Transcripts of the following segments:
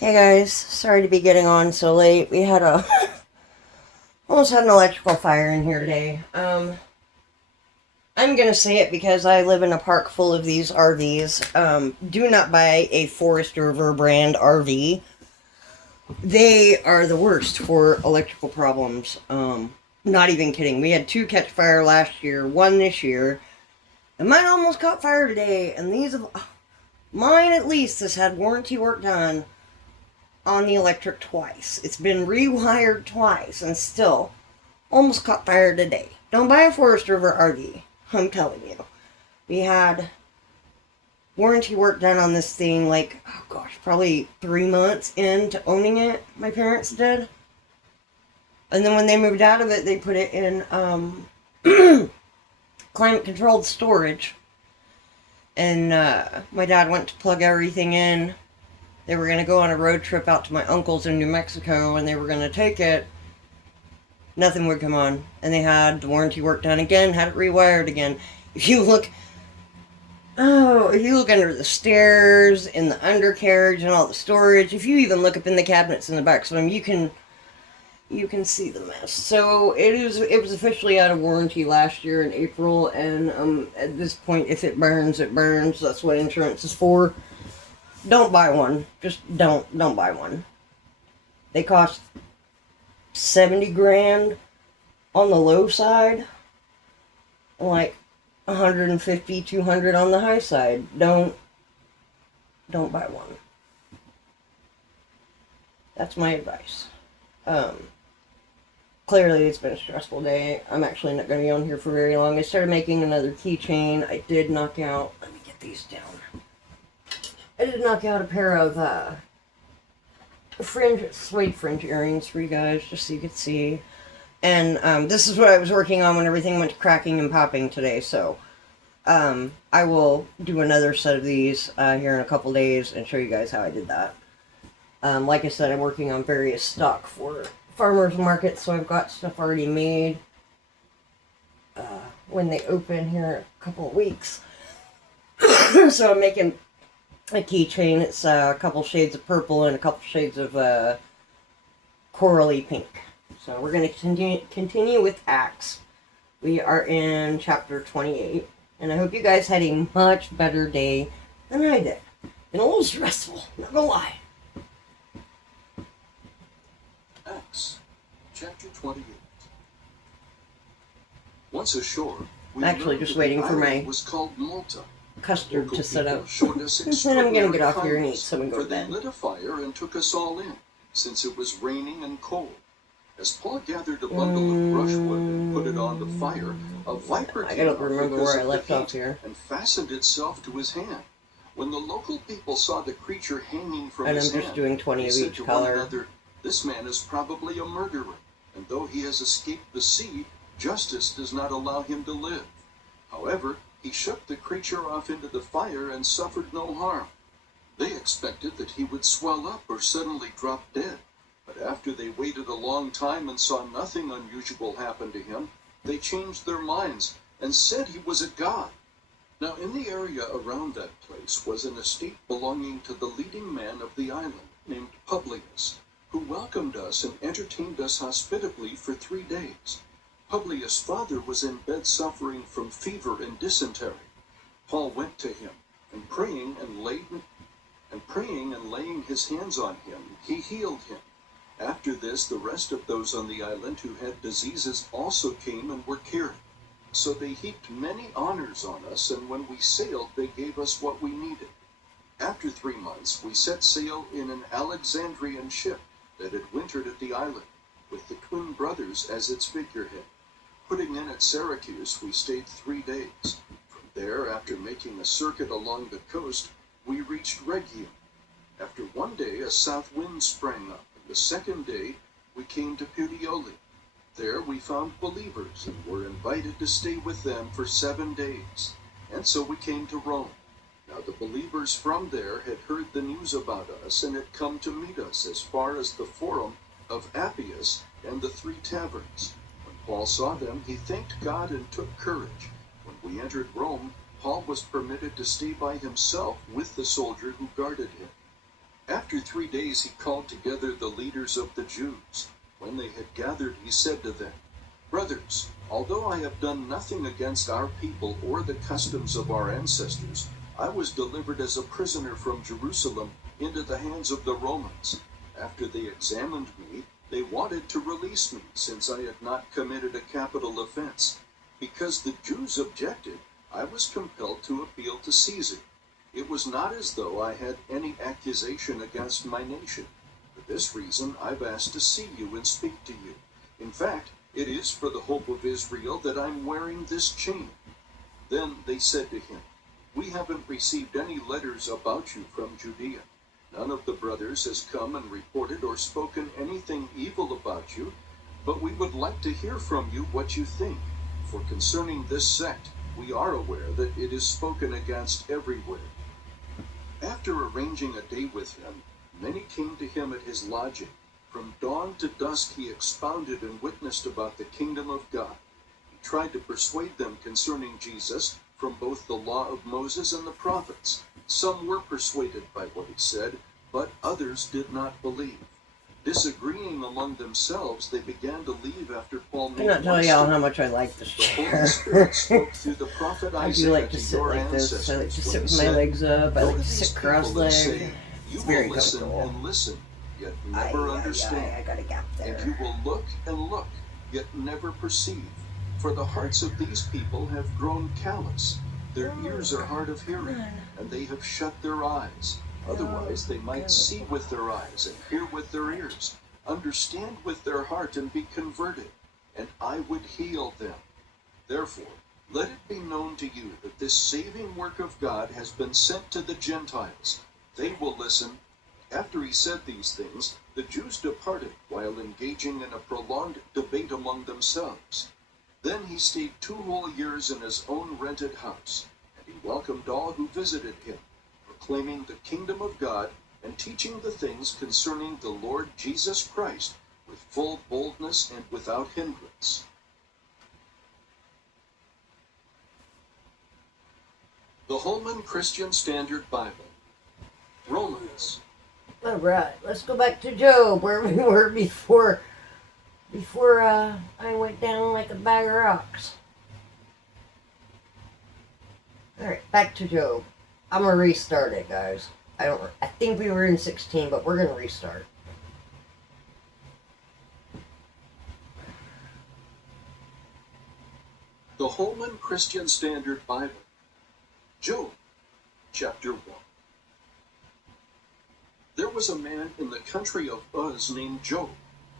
Hey guys, sorry to be getting on so late. We had a almost had an electrical fire in here today. I'm gonna say it because I live in a park full of these RVs. Do not buy a Forest River brand RV. They are the worst for electrical problems. Not even kidding. We had two catch fire last year, one this year, and mine almost caught fire today. And mine at least has had warranty work done on the electric twice. It's been rewired twice and still almost caught fire today. Don't buy a Forest River RV. I'm telling you. We had warranty work done on this thing probably 3 months into owning it. My parents did. And then when they moved out of it, they put it in climate controlled storage. And my dad went to plug everything in. They were going to go on a road trip out to my uncle's in New Mexico, and they were going to take it. Nothing would come on. And they had the warranty work done again, had it rewired again. If you look under the stairs, in the undercarriage, and all the storage, if you even look up in the cabinets in the back of them, you can see the mess. So it was officially out of warranty last year in April, and at this point, if it burns, it burns. That's what insurance is for. Don't buy one. Just don't buy one. They cost $70,000 on the low side, like $150, $200 on the high side. Don't buy one. That's my advice. Clearly it's been a stressful day. I'm actually not going to be on here for very long. I started making another keychain. I did knock out, let me get these down. I did knock out a pair of suede fringe earrings for you guys, just so you could see. And this is what I was working on when everything went to cracking and popping today. So I will do another set of these here in a couple days and show you guys how I did that. Like I said, I'm working on various stock for farmers markets, so I've got stuff already made when they open here in a couple of weeks. So I'm making a keychain. It's a couple shades of purple and a couple shades of corally pink. So we're going to continue with Axe. We are in chapter 28, and I hope you guys had a much better day than I did. Been a little stressful, not gonna lie. Axe, chapter 28. Once ashore, I'm actually just waiting for my was called Malta. Custard to set up. Then I'm going to get off here and eat some and go to bed. They lit a fire and took us all in, since it was raining and cold. As Paul gathered a bundle of brushwood and put it on the fire, a viper I came gotta up remember because where I of left the off heat here. and fastened itself to his hand. When the local people saw the creature hanging from And his I'm hand, just doing 20 they of said each to color. one another, "This man is probably a murderer, and though he has escaped the sea, justice does not allow him to live." However, he shook the creature off into the fire and suffered no harm. They expected that he would swell up or suddenly drop dead, but after they waited a long time and saw nothing unusual happen to him, they changed their minds and said he was a god. Now in the area around that place was an estate belonging to the leading man of the island, named Publius, who welcomed us and entertained us hospitably for 3 days. Publius' father was in bed suffering from fever and dysentery. Paul went to him, and praying and laying his hands on him, he healed him. After this, the rest of those on the island who had diseases also came and were cured. So they heaped many honors on us, and when we sailed, they gave us what we needed. After 3 months, we set sail in an Alexandrian ship that had wintered at the island, with the twin brothers as its figurehead. Putting in at Syracuse, we stayed 3 days. From there, after making a circuit along the coast, we reached Rhegium. After 1 day, a south wind sprang up, and the second day, we came to Puteoli. There we found believers and were invited to stay with them for 7 days. And so we came to Rome. Now the believers from there had heard the news about us and had come to meet us as far as the Forum of Appius and the 3 taverns. When Paul saw them, he thanked God and took courage. When we entered Rome, Paul was permitted to stay by himself with the soldier who guarded him. After 3 days he called together the leaders of the Jews. When they had gathered, he said to them, "Brothers, although I have done nothing against our people or the customs of our ancestors, I was delivered as a prisoner from Jerusalem into the hands of the Romans. After they examined me, they wanted to release me, since I had not committed a capital offense. Because the Jews objected, I was compelled to appeal to Caesar. It was not as though I had any accusation against my nation. For this reason, I've asked to see you and speak to you. In fact, it is for the hope of Israel that I'm wearing this chain." Then they said to him, "We haven't received any letters about you from Judea. None of the brothers has come and reported or spoken anything evil about you, but we would like to hear from you what you think. For concerning this sect, we are aware that it is spoken against everywhere." After arranging a day with him, many came to him at his lodging. From dawn to dusk he expounded and witnessed about the kingdom of God. He tried to persuade them concerning Jesus from both the law of Moses and the prophets. Some were persuaded by what he said, but others did not believe. Disagreeing among themselves, they began to leave after Paul made I cannot tell one y'all how statement. much I like this The Holy chair. Spirit spoke through the prophet I Isaiah do like to to sit your like this. ancestors I like to when sit he with my said, legs up. I "Go like to to these sit people and cross-legged. say, It's you very will listen comfortable. and listen, yet never understand. I got a gap And there. you will look and look, yet never perceive. For the hearts of these people have grown callous. Their ears are hard of hearing, and they have shut their eyes. Otherwise they might see with their eyes and hear with their ears, understand with their heart and be converted, and I would heal them. Therefore, let it be known to you that this saving work of God has been sent to the Gentiles. They will listen." After he said these things, the Jews departed while engaging in a prolonged debate among themselves. Then he stayed 2 whole years in his own rented house, and he welcomed all who visited him, proclaiming the kingdom of God and teaching the things concerning the Lord Jesus Christ with full boldness and without hindrance. The Holman Christian Standard Bible. Romans. All right, let's go back to Job, where we were before I went down like a bag of rocks. All right, back to Job. I'm gonna restart it, guys. I think we were in 16, but we're gonna restart. The Holman Christian Standard Bible. Job, chapter 1. There was a man in the country of Uz named Job.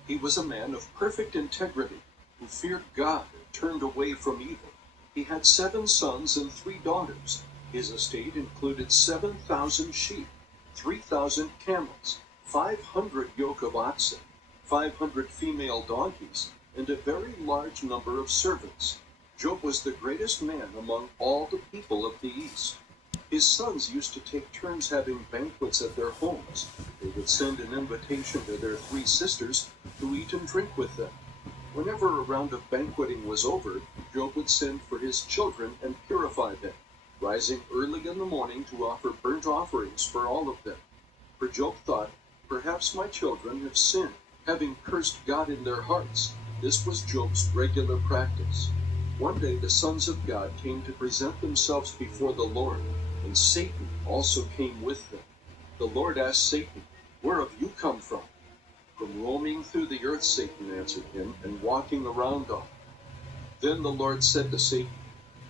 He was a man of perfect integrity, who feared God and turned away from evil. He had 7 sons and 3 daughters. His estate included 7,000 sheep, 3,000 camels, 500 yoke of oxen, 500 female donkeys, and a very large number of servants. Job was the greatest man among all the people of the East. His sons used to take turns having banquets at their homes. They would send an invitation to their 3 sisters to eat and drink with them. Whenever a round of banqueting was over, Job would send for his children and purify them, rising early in the morning to offer burnt offerings for all of them. For Job thought, "Perhaps my children have sinned, having cursed God in their hearts." This was Job's regular practice. One day the sons of God came to present themselves before the Lord, and Satan also came with them. The Lord asked Satan, "Where have you come from?" "From roaming through the earth," Satan answered him, "and walking around on it." Then the Lord said to Satan,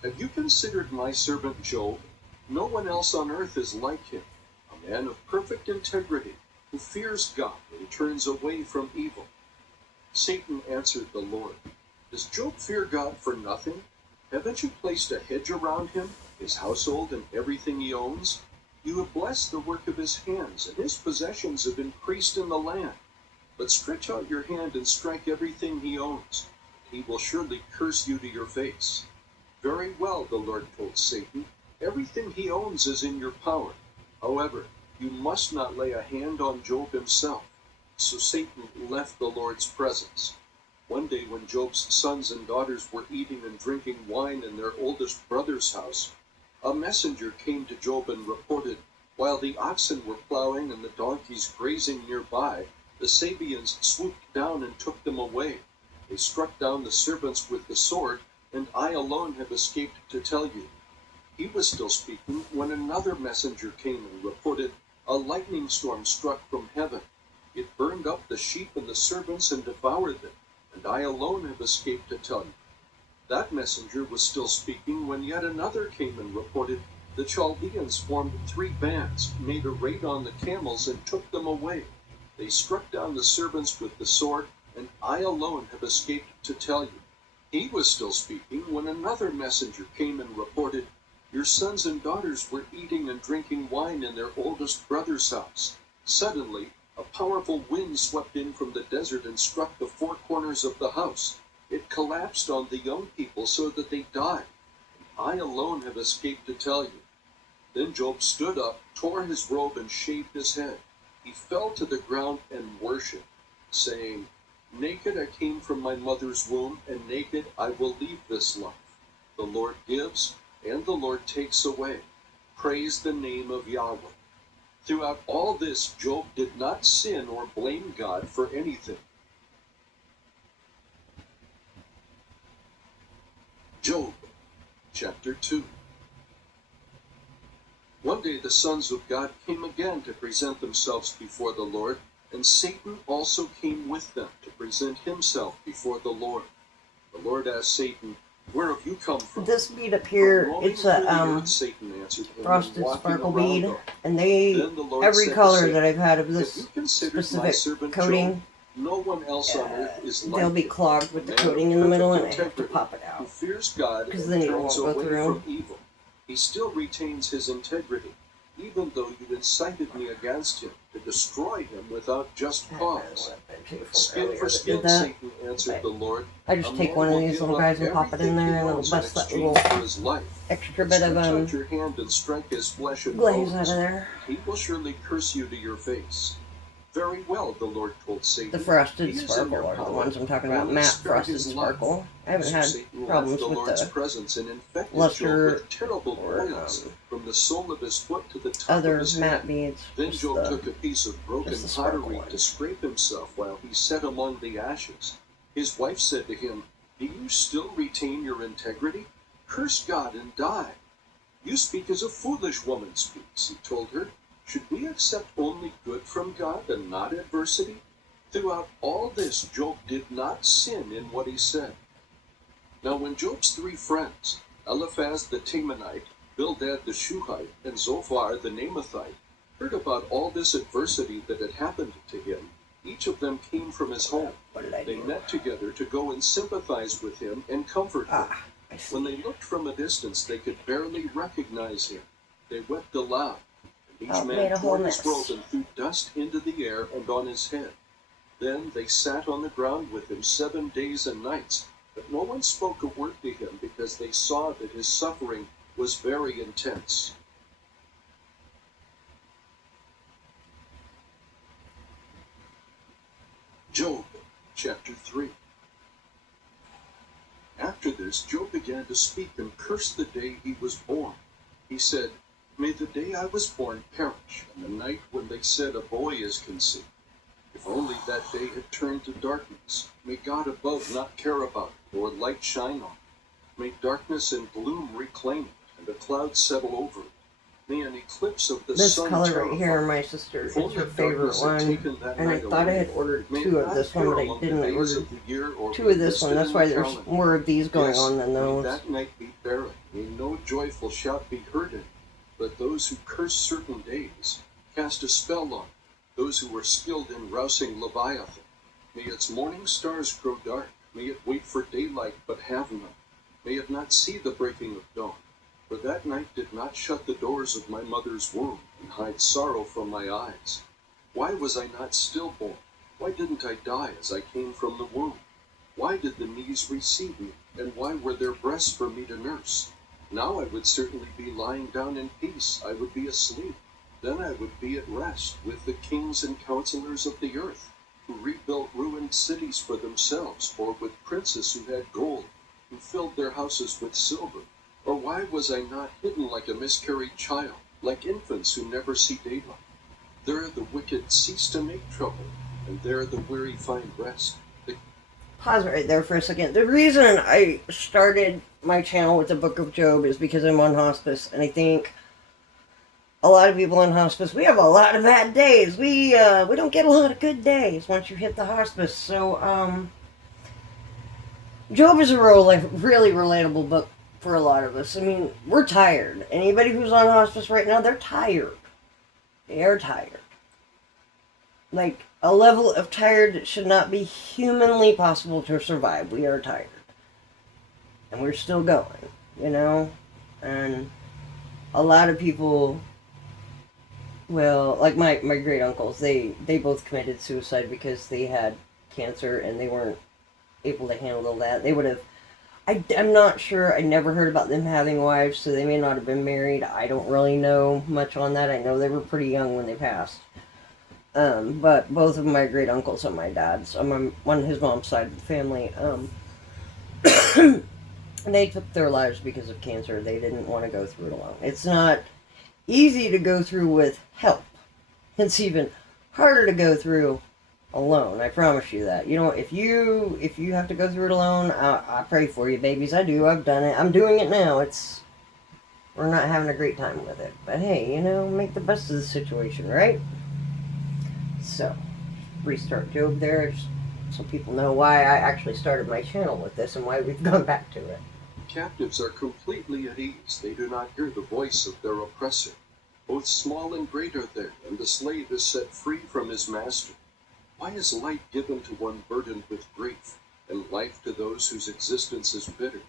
"Have you considered my servant Job? No one else on earth is like him, a man of perfect integrity, who fears God and turns away from evil." Satan answered the Lord, "Does Job fear God for nothing? Haven't you placed a hedge around him, his household, and everything he owns? You have blessed the work of his hands, and his possessions have increased in the land. But stretch out your hand and strike everything he owns. He will surely curse you to your face." "Very well," the Lord told Satan, "everything he owns is in your power. However, you must not lay a hand on Job himself." So Satan left the Lord's presence. One day when Job's sons and daughters were eating and drinking wine in their oldest brother's house, a messenger came to Job and reported, While the oxen were plowing and the donkeys grazing nearby, the Sabians swooped down and took them away. They struck down the servants with the sword, and I alone have escaped to tell you." He was still speaking when another messenger came and reported, "A lightning storm struck from heaven. It burned up the sheep and the servants and devoured them, and I alone have escaped to tell you." That messenger was still speaking when yet another came and reported, "The Chaldeans formed 3 bands, made a raid on the camels, and took them away. They struck down the servants with the sword, and I alone have escaped to tell you." He was still speaking when another messenger came and reported, "Your sons and daughters were eating and drinking wine in their oldest brother's house. Suddenly, a powerful wind swept in from the desert and struck the 4 corners of the house. It collapsed on the young people so that they died. I alone have escaped to tell you." Then Job stood up, tore his robe, and shaved his head. He fell to the ground and worshipped, saying, "Naked I came from my mother's womb, and naked I will leave this life. The Lord gives, and the Lord takes away. Praise the name of Yahweh." Throughout all this, Job did not sin or blame God for anything. Job, chapter 2. One day the sons of God came again to present themselves before the Lord, and Satan also came with them to present himself before the Lord. The Lord asked Satan, "Where have you come from?" This bead up here, "From it's roaming through the a earth," Satan answered him, frosted "and walking sparkle around bead, on it." and they Then the Lord every said to color Satan, that I've had of "Have this you considered my specific servant coating, Job? No one else on earth is like they'll be him, clogged with a the man coating of in the middle, and I perfect have to integrity, pop it who out fears God because and the needle turns won't go away through. from evil. He still retains his integrity, even though you incited me against him to destroy him without just cause." "Skin for skin," Satan answered the Lord. I just "A take man one of will these give little up guys and pop it in everything there, he and it'll owns in bust that exchange little for his life. extra But bit of stretch out your hand and strike his flesh and glaze out of bones. there. He will surely curse you to your face." "Very well," the Lord told Satan. The "He frosted is in sparkle your are the power. ones I'm talking about, Only matte spare frosted his life." sparkle. I haven't So had Satan left problems the with Lord's the presence and infected Job luster with terrible or boils from the sole of his foot to the top of other his matte head. beads. Then Just Job the took a piece of broken just the sparkle pottery to ones. scrape himself while he sat among the ashes. His wife said to him, "Do you still retain your integrity? Curse God and die." "You speak as a foolish woman speaks," he told her. "Should we accept only good from God and not adversity?" Throughout all this, Job did not sin in what he said. Now when Job's 3 friends, Eliphaz the Temanite, Bildad the Shuhite, and Zophar the Naamathite, heard about all this adversity that had happened to him, each of them came from his home. What did I They do? met together to go and sympathize with him and comfort him. I see. When they looked from a distance, they could barely recognize him. They wept aloud, and each Made man a whole tore his mess. robe and threw dust into the air and on his head. Then they sat on the ground with him 7 days and nights, but no one spoke a word to him because they saw that his suffering was very intense. Job, chapter 3. After this, Job began to speak and curse the day he was born. He said, "May the day I was born perish, and the night when they said a boy is conceived. If only that day had turned to darkness. May God above not care about it, or light shine on it. May darkness and gloom reclaim it, and a cloud settle over it. May an eclipse of the This sun color terrify right here, it. my sister, If is only her favorite darkness had one, taken that and I night thought I away. had ordered May 2 it of not this one, appear but I among the didn't. I days ordered of the year, or 2 be of this one. listed That's in why the there's calendar. more of these going Yes, on than may those. that night be barren. May no joyful shout be heard in it. But those who curse certain days cast a spell on it. Those who are skilled in rousing Leviathan. May its morning stars grow dark. May it wait for daylight, but have none. May it not see the breaking of dawn. For that night did not shut the doors of my mother's womb, and hide sorrow from my eyes. Why was I not stillborn? Why didn't I die as I came from the womb? Why did the knees receive me, and why were there breasts for me to nurse? Now I would certainly be lying down in peace. I would be asleep. Then I would be at rest with the kings and counselors of the earth, who rebuilt ruined cities for themselves, or with princes who had gold, who filled their houses with silver. Or why was I not hidden like a miscarried child, like infants who never see daylight. There the wicked cease to make trouble, and there the weary find rest. Pause right there for a second. The reason I started my channel with the Book of Job is because I'm on hospice, and I think a lot of people on hospice, we have a lot of bad days. We don't get a lot of good days once you hit the hospice. So Job is a really relatable book for a lot of us. I mean, we're tired. Anybody who's on hospice right now, they're tired. They are tired. Like, a level of tired that should not be humanly possible to survive. We are tired. And we're still going, you know? And a lot of people, well, like my great uncles, they both committed suicide because they had cancer and they weren't able to handle that. They would have, I'm not sure, I never heard about them having wives, so they may not have been married. I don't really know much on that. I know they were pretty young when they passed. But both of my great uncles on my dad's, on his mom's side of the family, they took their lives because of cancer. They didn't want to go through it alone. It's not easy to go through with help. It's even harder to go through alone. I promise you that. You know, if you have to go through it alone, I pray for you, babies. I do. I've done it. I'm doing it now. We're not having a great time with it. But hey, you know, make the best of the situation, right? So, restart Job there, just so people know why I actually started my channel with this and why we've gone back to it. Captives are completely at ease. They do not hear the voice of their oppressor. Both small and great are there, and the slave is set free from his master. Why is light given to one burdened with grief, and life to those whose existence is bitter?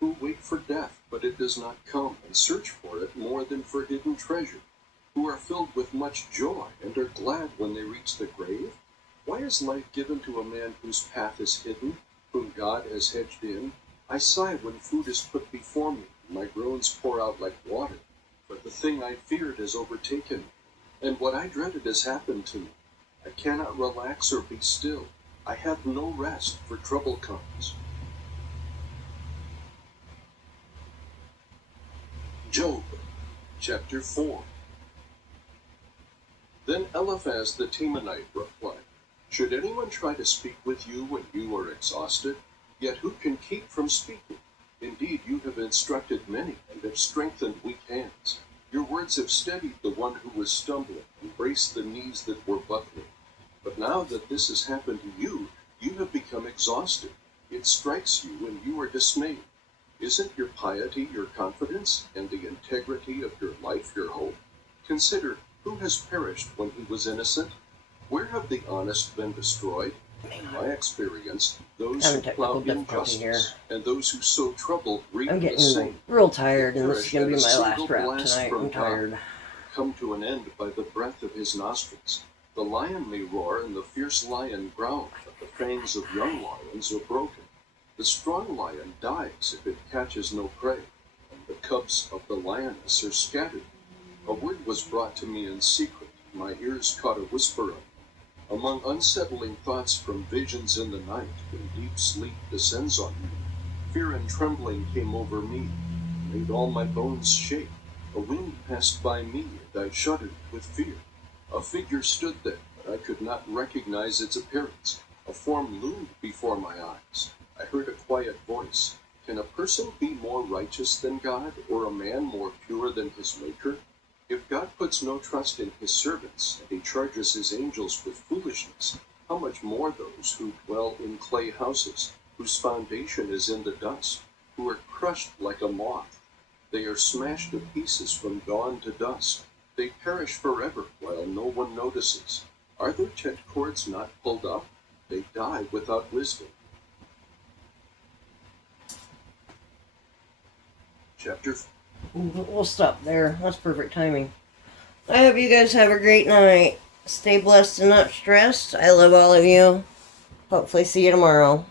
Who wait for death, but it does not come, and search for it more than for hidden treasure? Who are filled with much joy, and are glad when they reach the grave? Why is life given to a man whose path is hidden, whom God has hedged in? I sigh when food is put before me, and my groans pour out like water. But the thing I feared has overtaken me, and what I dreaded has happened to me. I cannot relax or be still. I have no rest, for trouble comes. Job, chapter 4. Then Eliphaz the Temanite replied, "Should anyone try to speak with you when you are exhausted? Yet who can keep from speaking? Indeed, you have instructed many, and have strengthened weak hands. Your words have steadied the one who was stumbling, and braced the knees that were buckling. But now that this has happened to you, you have become exhausted. It strikes you, and you are dismayed. Isn't your piety your confidence, and the integrity of your life your hope? Consider, who has perished when he was innocent? Where have the honest been destroyed? In my experience, those who plow injustice and those who sow trouble reap the same. I'm getting real tired, and this is going to be my last rap tonight. I'm tired. Come to an end by the breath of his nostrils. The lion may roar and the fierce lion growl, but the fangs of young lions are broken. The strong lion dies if it catches no prey, and the cubs of the lioness are scattered. A word was brought to me in secret, my ears caught a whisper of it. Among unsettling thoughts from visions in the night, when deep sleep descends on me, fear and trembling came over me, made all my bones shake. A wind passed by me, and I shuddered with fear. A figure stood there, but I could not recognize its appearance. A form loomed before my eyes. I heard a quiet voice. Can a person be more righteous than God, or a man more pure than his Maker? If God puts no trust in his servants, and he charges his angels with foolishness, how much more those who dwell in clay houses, whose foundation is in the dust, who are crushed like a moth? They are smashed to pieces from dawn to dusk. They perish forever, while no one notices. Are their tent cords not pulled up? They die without wisdom. Chapter. We'll stop there. That's perfect timing. I hope you guys have a great night. Stay blessed and not stressed. I love all of you. Hopefully see you tomorrow.